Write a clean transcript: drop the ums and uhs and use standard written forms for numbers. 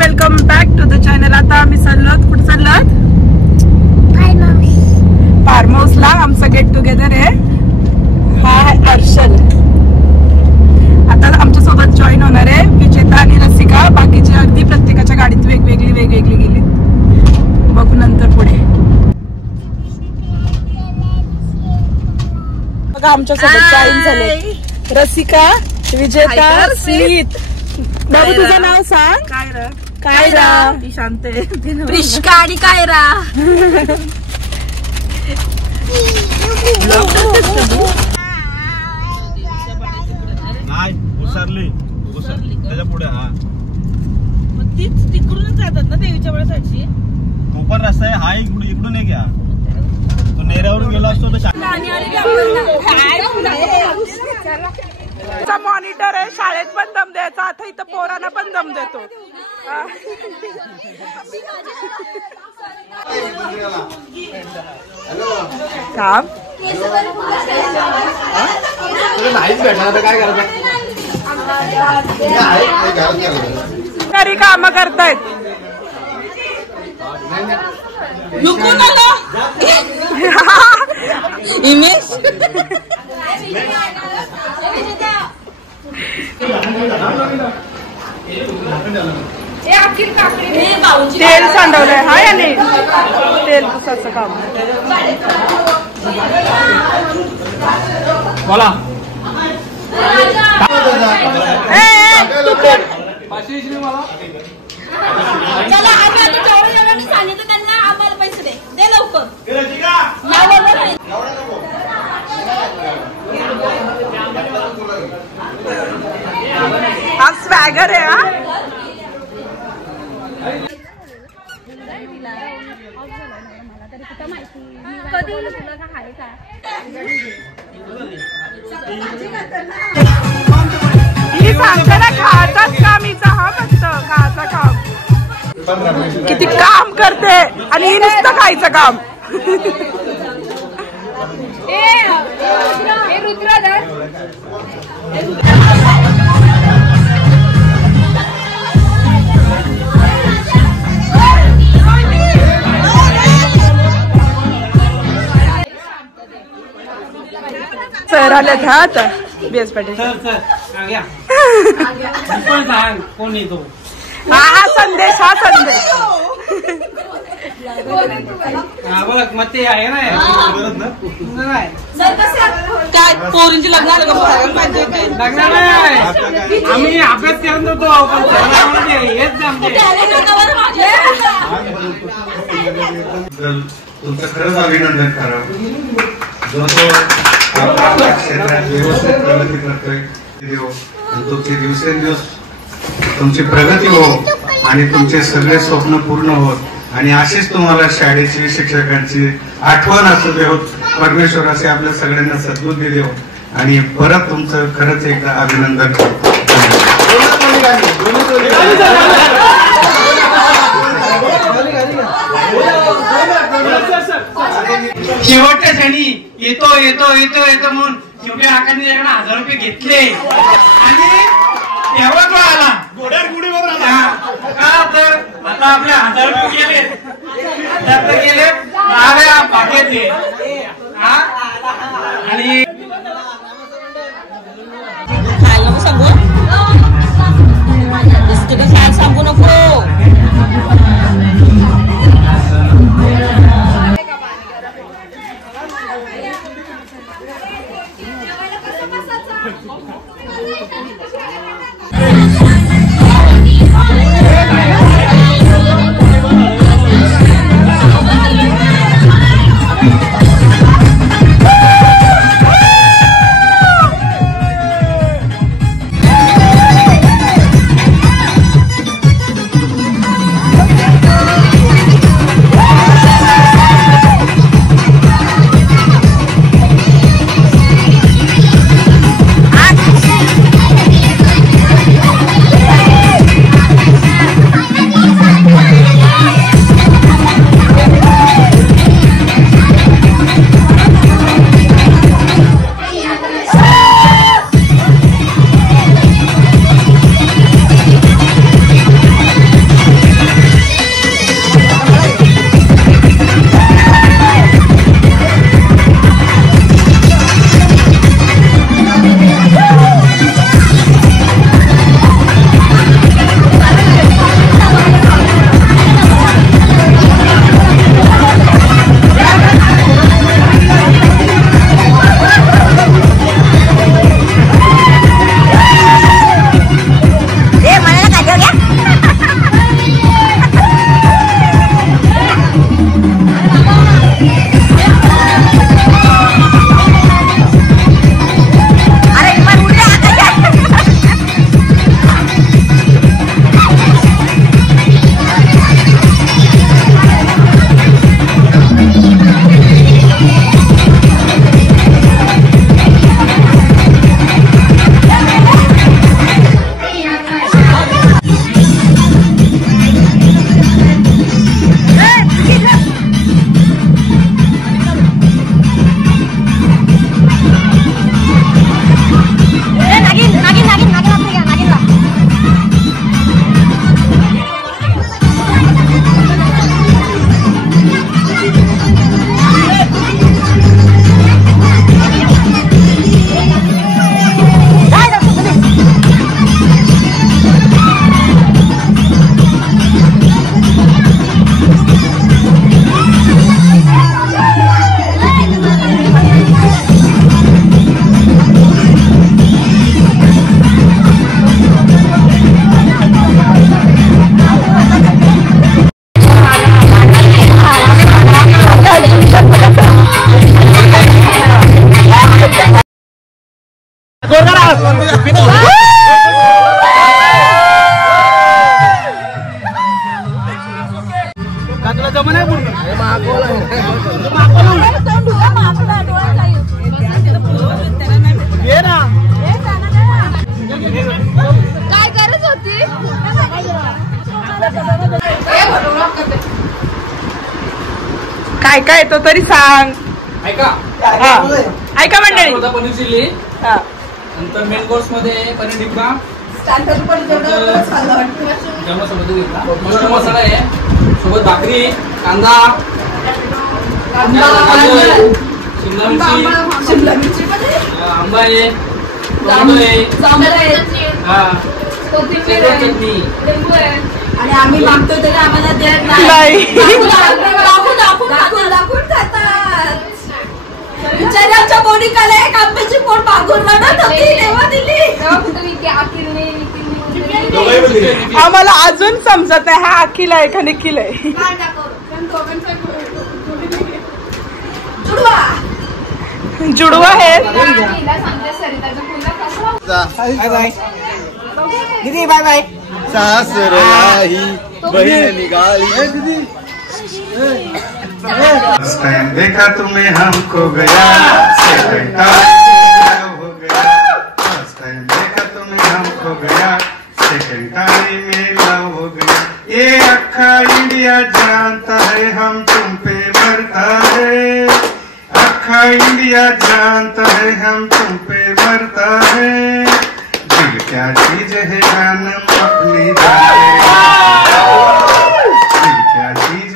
Welcome back to the channel. आता आम्ही चाललोत, कुठे चाललोत? फार्म हाऊसला. आमचं गेट टुगेदर आहे. हा आहे हर्षल. आता आमच्या सोबत जॉईन होणार आहे विजेता आणि रसिका. बाकीची अगदी प्रत्येकाच्या गाडीत वेगवेगळी गेली. बघू नंतर पुढे. बघा आमच्या सोबत जॉईन झाले रसिका, विजेता, सीत. बाबू तुझं नाव सांग. कायरा. शांत प्रिष्का आणि कायरा. नाही उसरली त्याच्या पुढे. हा तीच तिकडूनच जातात ना देवीच्या वेळेसाठी. तो पण रस्ता आहे. हा इकडून एक घ्या. तो नेऱ्यावरून गेला असतो तर मॉनिटर आहे. शाळेत पण दम द्यायचा, आता इथं पोरांना पण दम देतो. काम नाहीच भेटणार तर काय करायचं. घरी काम करतायत. इमेज तेल सांडवलंय. हा याने तेल पुसाचं काम. बोला. चला आम्ही आता जेवढं जणांनी सांगितलं त्यांना आम्हाला पैसे दे लवकर. हा स्वॅगर आहे. हा ही सांगते ना खायचाच काम. हिचा हा फक्त खायचा काम. किती काम करते आणि ही नुसतं खायचं काम. सर आलेत. हा आता बीएस पाटील कोण येतो. हा संदेश. हा संदेश मग ते आहे ना काय पोरींची लग्न आलं का पाहिजे. लग्न नाही. आम्ही अभ्यास करत होतो. तुमचं खरंच अभिनंदन करा. जो तो आपल्या क्षेत्रात व्यवस्थित प्रगती करतोय. तुमचे दिवसेंदिवस तुमची प्रगती हो आणि तुमचे सगळे स्वप्न पूर्ण होत. आणि अशीच तुम्हाला शाळेची शिक्षकांची आठवण असू दे होत. परमेश्वराचे आपल्या सगळ्यांना सद्बुद्धी देव. आणि परत तुमचं खरंच एकदा अभिनंदन करतो. शेवटच्या क्षणी येतो म्हणून शेवटी आकाने 1000 रुपये घेतले आणि तेव्हा तो आला. का तर आता आपले 1000 रुपये गेले बागेचे. आणि सांगू नको. तुला जमन आहे पूर्ण ये ना काय गरज होती काय काय येतो तरी सांग. ऐका ऐका मंडळी. पनीर चिल्ली, हा. नंतर मेन कोर्स मध्ये पनीर टिक्का, मशरूम मसाला आहे, सोबत भाकरी, कांदा, गाजर, शिमला मिरची, आंबा आहे, टोमॅटो आहे, चटणी. आणि आम्ही मागतो तरी आम्हाला देत नाही. दाखवून खातात. बिचारी आमच्या बोडी काला एक आंब्याची पोट मागून रडत होती तेव्हा दिली. आम्हाला अजून समजत नाही हा अखिल आहे का निखिल आहे. जुडवा आहे. दीदी बाय बाय. सासराही बहीण निघाली. फर्स्ट टाइम देखा तुम्हें हमको गया, सेकंड टाइम हो गया. फर्स्ट टाइम देखा तुम्हें हमको गया, सेकंड टाइम में लव हो गया. ये अक्खा इंडिया जानता है हम तुम पे मरता है. अक्खा इंडिया जानता है हम तुम पे मरता है. दिल क्या चीज है जानम अपनी जाने. दिल क्या चीज